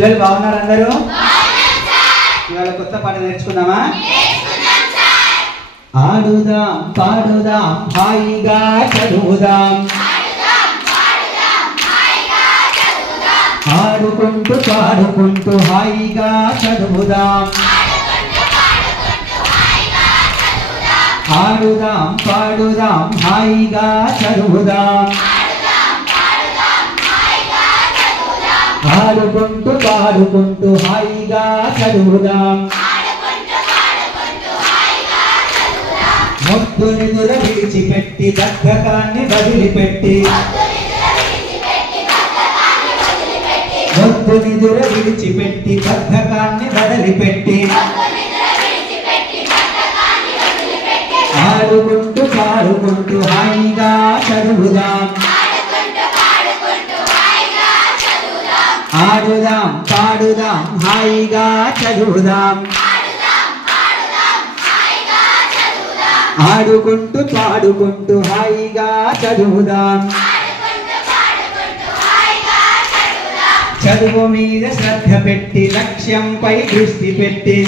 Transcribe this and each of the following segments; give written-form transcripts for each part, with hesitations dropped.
పిల్లలు బాగున్నారు అందరూ? ఇవాళ కొత్త పాట నేర్చుకుందామా? ఆడుదాం పాడుదాం హాయిగా చదువుదాం, ఆడుకుంటూ పాడుకుంటూ హాయిగా చదువుదాం, ఆడుదాం పాడుదాం హాయిగా చదువుదాం, ఆడుకుంటూ పాడుకుంటూ హాయిగా చదువుదాం. మొద్దు నిదుర విడిచిపెట్టి బద్ధకాన్ని వదిలిపెట్టి, మొద్దు నిదుర విడిచిపెట్టి బద్ధకాన్ని వదిలిపెట్టి, ఆడుకుంటూ పాడుకుంటూ హాయిగా చదువుదాం, ఆడుదాం పాడుదాం హాయిగా చదువుదాం, ఆడుకుంటూ పాడుకుంటూ హాయిగా చదువుదాం. చదువు మీద శ్రద్ధ పెట్టి లక్ష్యంపై దృష్టి పెట్టి,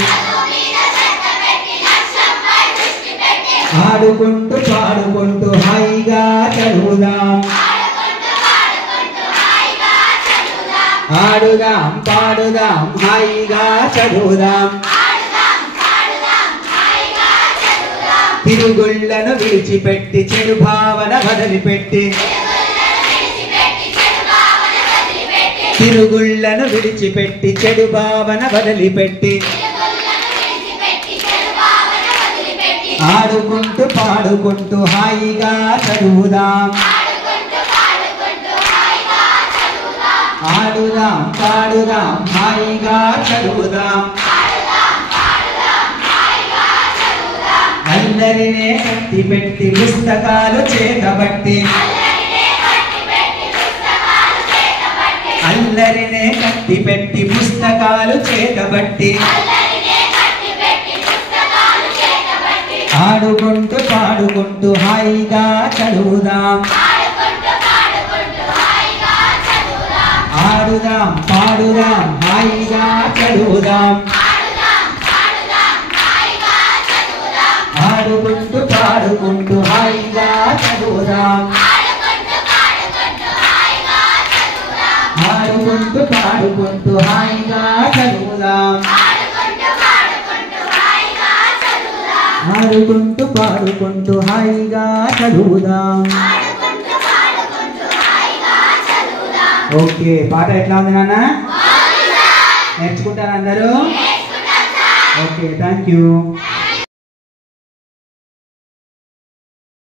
ఆడుకుంటూ పాడుకుంటూ హాయిగా చదువుదాం, ఆడుదాం పాడుదాం హాయిగా చదువుదాం. తిరుగుళ్ళను విడిచిపెట్టి చెడు భావన వదిలిపెట్టి, తిరుగుళ్ళను విడిచిపెట్టి చెడు భావన వదిలిపెట్టి, ఆడుకుంటూ పాడుకుంటూ హాయిగా చదువుదాం, ఆడుదాం పాడుదాం హాయిగా చదువుదాం. అల్లరినే కట్టి పెట్టి పుస్తకాలు చేతబట్టి, అల్లరినే కట్టి పెట్టి పుస్తకాలు చేతబట్టి, ఆడుకుంటూ పాడుకుంటూ హాయిగా చదువుదాం, ఆడుదాం పాడుదాం హాయిగా చదువుదాం, ఆడుకుంటూ పాడుకుంటూ హాయిగా చదువుదాం, ఆడుకుంటూ పాడుకుంటూ హాయిగా చదువుదాం, ఆడుకుంటూ పాడుకుంటూ హాయిగా చదువుదాం. ఓకే, పాట ఎట్లా ఉంది నాన్న? నేర్చుకుంటారా అందరూ? Okay, thank you.